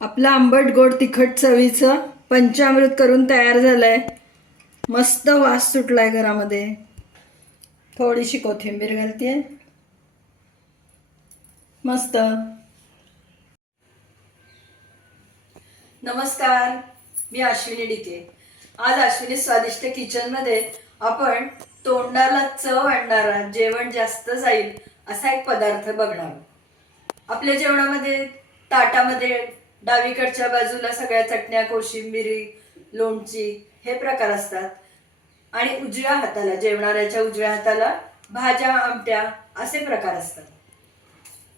आपलं आंबट गोड तिखट चवीचं पंचामृत करून तयार झालंय. मस्त वास सुटलाय घरामध्ये. थोडीशी कोथिंबीर घालते मस्त. नमस्कार मी अश्विनी डिके आज अश्विनी स्वादिष्ट किचनमध्ये आपण तोंडाला चव आणणारा जेवण जास्त जाईल असा एक पदार्थ बघणार आपल्या जेवणामध्ये ताटामध्ये डावीकडच्या बाजूला सगळ्या चटण्या कोशिंबिरी लोणची हे प्रकार असतात. आणि उजव्या हाताला जेवणाऱ्याच्या उजव्या हाताला भाज्या आमट्या असे प्रकार असतात.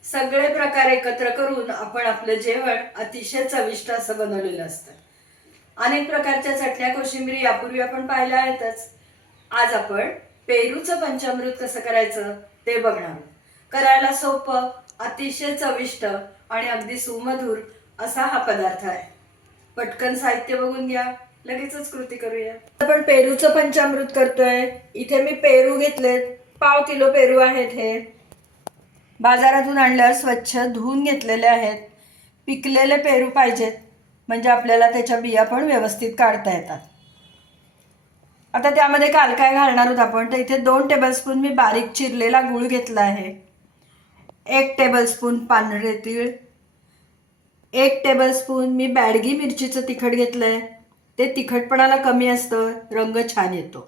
सगळे प्रकार एकत्र करून आपण आपलं जेवण अतिशय चविष्ट असं बनवलेलं असतं. अनेक प्रकारच्या चटण्या कोशिंबिरी यापूर्वी आपण पाहिल्या आहेतच. आज आपण पेरूचं पंचामृत कसं करायचं ते बघणार करायला सोपं अतिशय चविष्ट आणि अगदी सुमधुर असा हा पदार्थ आहे. पटकन साहित्य बघून घ्या. लगेचच कृती करूया. आपण पेरूचं पंचामृत करतोय. इथे मी पेरू घेतलेत. पाव किलो पेरू आहेत हे. बाजारातून आणल्यावर स्वच्छ धुवून घेतलेले आहेत. पिकलेले पेरू पाहिजेत. म्हणजे आपल्याला त्याच्या बिया पण व्यवस्थित काढता येतात. आता त्यामध्ये काल काय घालणार आहोत आपण? तर इथे दोन टेबलस्पून मी बारीक चिरलेला गूळ घेतला आहे. एक टेबलस्पून पांढरे तीळ. एक टेबलस्पून मी बॅडगी मिरचीचं तिखट घेतलं आहे ते तिखटपणाला कमी असतं रंग छान येतो.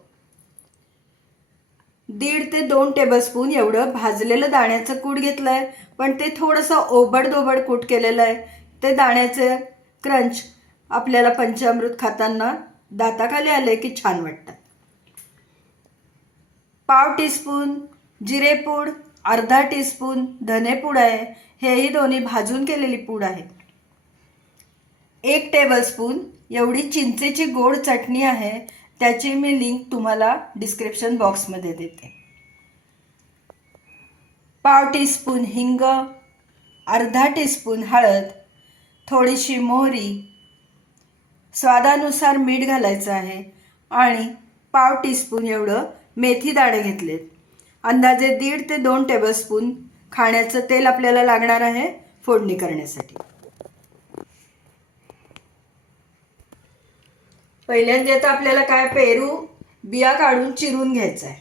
दीड ते दोन टेबलस्पून एवढं भाजलेलं दाण्याचं कूट घेतलं आहे पण ते थोडंसं ओबडदोबड कूट केलेलं आहे. ते दाण्याचे क्रंच आपल्याला पंचामृत खाताना दाताखाली आले की छान वाटतात. पाव टीस्पून जिरेपूड अर्धा टीस्पून धनेपूड आहे. हेही दोन्ही भाजून केलेली पूड आहे. एक टेबलस्पून एवढी चिंचेची गोड चटणी आहे त्याची मी लिंक तुम्हाला डिस्क्रिप्शन बॉक्समध्ये देते. पाव टीस्पून हिंग अर्धा टीस्पून हळद थोडीशी मोहरी स्वादानुसार मीठ घालायचं आहे आणि पाव टीस्पून एवढं मेथी दाणे घेतलेत. अंदाजे दीड ते दोन टेबलस्पून खाण्याचं तेल आपल्याला लागणार आहे फोडणी करण्यासाठी. पहिल्यांदा तर आपल्याला काय पेरू बिया काढून चिरून घ्यायचं आहे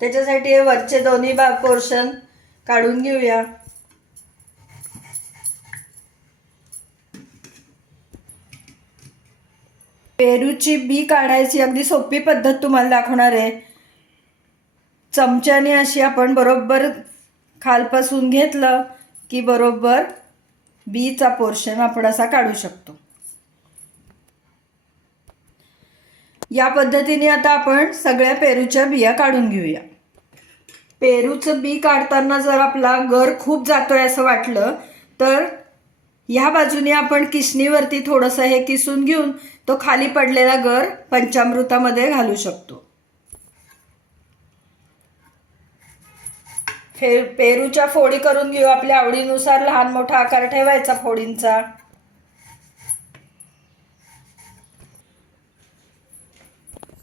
त्याच्यासाठी हे वरचे दोन्ही बा पोर्शन काढून घेऊया. पेरूची बी काढायची अगदी सोपी पद्धत तुम्हाला दाखवणार आहे. चमच्याने अशी आपण बरोबर खालपासून घेतलं की बरोबर बीचा पोर्शन आपण असा काढू शकतो. या पद्धतीने आता आपण सगळ्या पेरूच्या बिया काढून घेऊया. पेरूचं बी काढताना जर आपला गर खूप जातोय असं वाटलं तर ह्या बाजूने आपण किसणीवरती थोडंसं हे किसून घेऊन तो खाली पडलेला गर पंचामृतामध्ये घालू शकतो. फे पेरूच्या फोडी करून घेऊ. आपल्या आवडीनुसार लहान मोठा आकार ठेवायचा फोडींचा.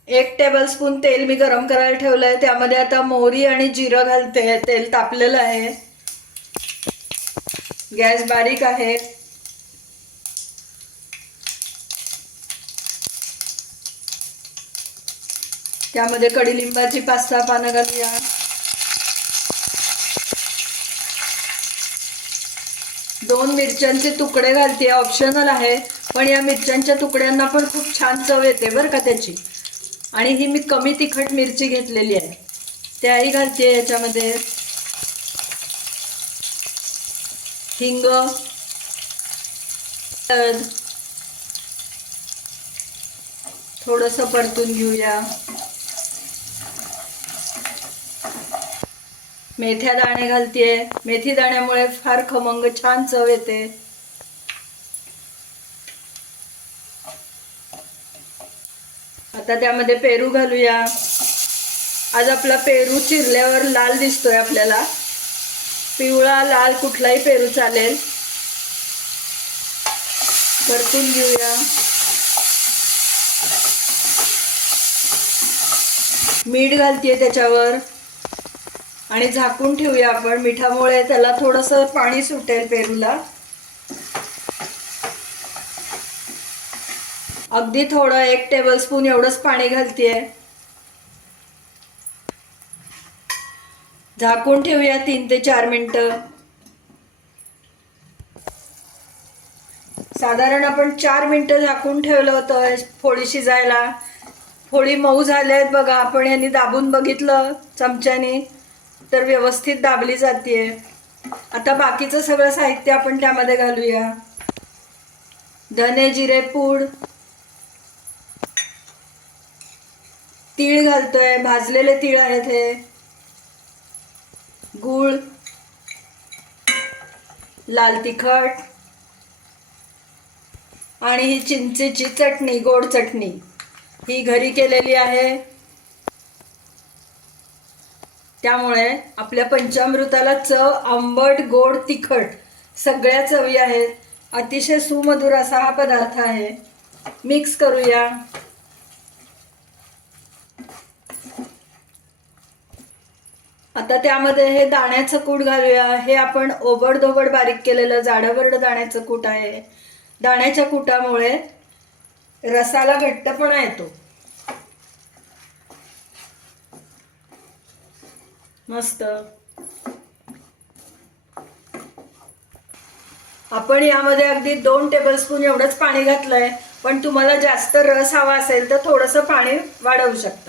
एक टेबलस्पून तेल मी गरम करायला ठेवलंय. त्यामध्ये आता मोहरी आणि जिरं घालते. तेल तापलेलं आहे. गॅस बारीक आहे. त्यामध्ये कडीलिंबाची पाच सहा पानं घालूया. दोन मिरच्यांचे तुकडे घालते. ऑप्शनल आहे. पण या मिरच्यांच्या तुकड्यांना पण खूप छान चव येते बरं का त्याची. आणि ही मी कमी तिखट मिरची घेतलेली आहे. त्याही घालते याच्यामध्ये. हिंग थोडस थोडंसं परतून घेऊया. मेथ्या दाणे घालतेय. मेथी दाण्यामुळे फार खमंग छान चव येते. आता त्यामध्ये पेरू घालूया. आज आपला पेरू चिरल्यावर लाल दिसतोय आपल्याला. पिवळा लाल कुठलाही पेरू चालेल. परतून घेऊया. मीठ घालतीये त्याच्यावर. आणि झाकून ठेवूया आपण. मिठामुळे त्याला थोडंसं पाणी सुटेल पेरूला. अगदी थोडं एक टेबलस्पून एवढंच पाणी घालतेय. झाकून ठेवूया तीन ते चार मिनटं. साधारण आपण चार मिनटं झाकून ठेवलं होतं फोडी शिजायला. फोडी मऊ झाल्या आहेत बघा आपण यांनी दाबून बघितलं चमच्याने तर व्यवस्थित दाबली जाते आता बाकीचं सगळं साहित्य आपण त्यामध्ये घालूया. धने जिरे पूड तीळ घालतोय भाजलेले तीळ आहेत हे. गूळ. लाल तिखट. आणि ही चिंचेची चटणी गोड चटणी. ही घरी केलेली आहे. त्यामुळे आपल्या पंचामृताला चव आंबट गोड तिखट सगळ्या चवी आहेत. अतिशय सुमधुर असा हा पदार्थ आहे. मिक्स करूया. आता त्यामध्ये हे दाण्याचं कूट घालूया. हे आपण ओबडधोबड बारीक केलेलं जाडबरड दाण्याचं कूट आहे. दाण्याच्या कुटामुळे रसाला घट्टपणा येतो. मस्त. आपण यामध्ये अगदी दोन टेबलस्पून एवढंच पाणी घातलंय पण तुम्हाला जास्त रस हवा असेल तर थोडंसं पाणी वाढवू शकता.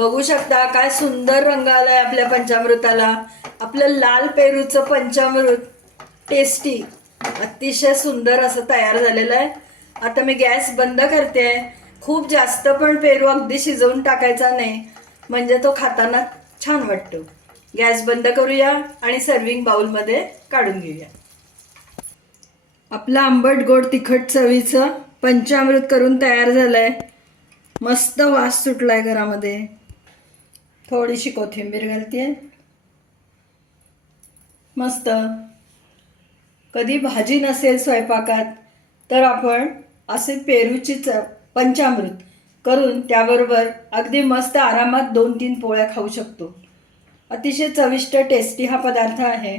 बघू शकता काय सुंदर रंग आलाय आपल्या पंचामृताला. आपलं लाल पेरूचं पंचामृत. टेस्टी अतिशय सुंदर असं तयार झालेलं आहे. आता मी गॅस बंद करते. खूप जास्त पण पेरू अगदी शिजवून टाकायचा नाही. म्हणजे तो खाताना छान वाटतो. गॅस बंद करूया आणि सर्विंग बाउलमध्ये काढून घेऊया. आपलं आंबट गोड तिखट चवीचं पंचामृत करून तयार झालंय. मस्त वास सुटलाय घरामध्ये. थोडीशी कोथिंबीर घालते मस्त. कधी भाजी नसेल स्वयंपाकात तर आपण असे पेरूची च पंचामृत करून त्याबरोबर अगदी मस्त आरामात दोन तीन पोळ्या खाऊ शकतो. अतिशय चविष्ट टेस्टी हा पदार्थ आहे.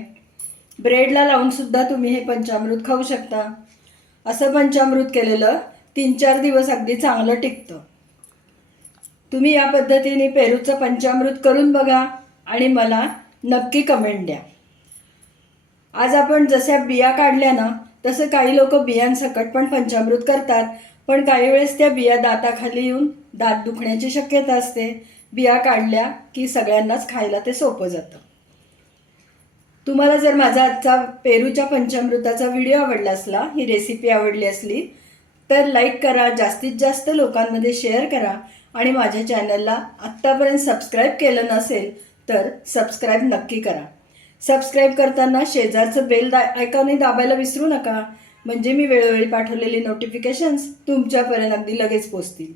ब्रेडला लावूनसुद्धा तुम्ही हे पंचामृत खाऊ शकता. असं पंचामृत केलेलं तीन चार दिवस अगदी चांगलं टिकतं. तुम्ही या पद्धतीने पेरूचं पंचामृत करून बघा आणि मला नक्की कमेंट द्या. आज आपण जशा बिया काढल्या ना तसं काही लोक बियांसकट पण पंचामृत करतात पण काही वेळेस त्या बिया दाताखाली येऊन दात दुखण्याची शक्यता असते. बिया काढल्या की सगळ्यांनाच खायला ते सोपं जातं. तुम्हाला जर माझा आजचा पेरूच्या पंचामृताचा व्हिडिओ आवडला असला ही रेसिपी आवडली असली तर लाईक करा जास्तीत जास्त लोकांमध्ये शेअर करा. आणि माझ्या चॅनलला आत्तापर्यंत सबस्क्राईब केलं नसेल तर सबस्क्राईब नक्की करा. सबस्क्राईब करताना शेजारचं बेल दा आयकॉनही दाबायला विसरू नका. म्हणजे मी वेळोवेळी पाठवलेली नोटिफिकेशन्स तुमच्यापर्यंत अगदी लगेच पोचतील.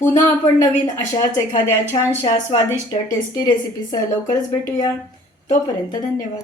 पुन्हा आपण नवीन अशाच एखाद्या छानशा स्वादिष्ट टेस्टी रेसिपीसह लवकरच भेटूया. तोपर्यंत धन्यवाद.